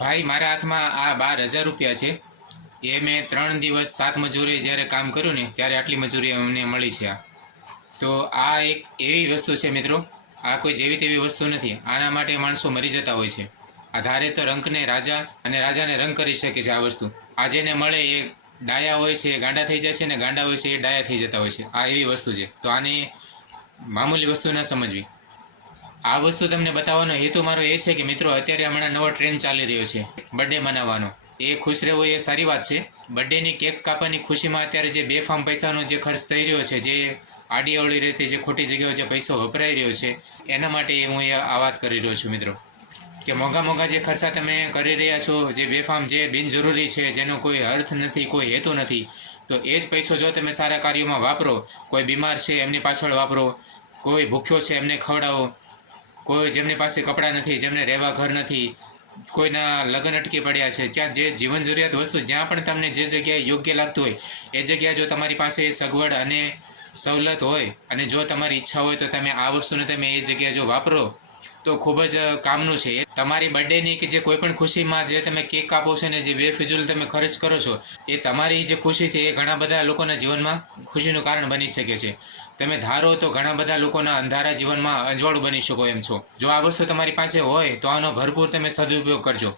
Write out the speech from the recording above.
ભાઈ મારા હાથમાં આ 12,000 રૂપિયા છે। એ મેં 3 દિવસ 7 મજૂરી જ્યારે કામ કર્યું ને ત્યારે આટલી મજૂરી અમને મળી છે। તો આ એક એવી વસ્તુ છે મિત્રો, આ કોઈ જેવી તેવી વસ્તુ નથી। આના માટે માણસો મરી જતા હોય છે। આ ધારે તો રંકને રાજા અને રાજાને રંક કરી શકે છે। આ વસ્તુ આ જેને મળે એ ડાયા હોય છે, ગાંડા થઈ જાય છે, ને ગાંડા હોય છે એ ડાયા થઈ જતા હોય છે। આ એવી વસ્તુ છે, તો આને મામૂલી વસ્તુ ન સમજવી। આ વસ્તુ તમને બતાવવાનો હેતુ મારો એ છે કે મિત્રો, અત્યારે હમણાં નવો ટ્રેન્ડ ચાલી રહ્યો છે બર્થડે મનાવવાનો। એ ખુશ રહેવું એ સારી વાત છે। બર્થડેની કેક કાપવાની ખુશીમાં અત્યારે જે બેફામ પૈસાનો જે ખર્ચ થઈ રહ્યો છે, જે આડી અવળી રીતે જે ખોટી જગ્યાએ જે પૈસો વપરાઈ રહ્યો છે, એના માટે હું આ વાત કરી રહ્યો છું મિત્રો, કે મોંઘા મોંઘા જે ખર્ચા તમે કરી રહ્યા છો, જે બેફામ, જે બિનજરૂરી છે, જેનો કોઈ અર્થ નથી, કોઈ હેતુ નથી, તો એ જ પૈસો જો તમે સારા કાર્યોમાં વાપરો, કોઈ બીમાર છે એમની પાછળ વાપરો, કોઈ ભૂખ્યો છે એમને ખવડાવો, કોઈ જેમની પાસે કપડાં નથી, જેમને રહેવા ઘર નથી, કોઈના લગ્ન અટકી પડ્યા છે, ત્યાં જે જીવન જરૂરિયાત વસ્તુ જ્યાં પણ તમને જે જગ્યાએ યોગ્ય લાગતું હોય એ જગ્યાએ જો તમારી પાસે સગવડ અને સવલત હોય અને જો તમારી ઈચ્છા હોય તો તમે આ વસ્તુને તમે એ જગ્યાએ જો વાપરો તો ખૂબ જ કામનું છે। તમારી બર્થડેની કે જે કોઈ પણ ખુશીમાં જે તમે કેક કાપો છો ને જે બેફિઝૂલ તમે ખર્ચ કરો છો, એ તમારી જે ખુશી છે એ ઘણા બધા લોકોના જીવનમાં ખુશીનું કારણ બની શકે છે। તમે ધારો તો ઘણા બધા લોકોના અંધારા જીવનમાં અજવાળું બની શકો એમ છો। જો આ વસ્તુ તમારી પાસે હોય તો આનો ભરપૂર તમે સદુપયોગ કરજો।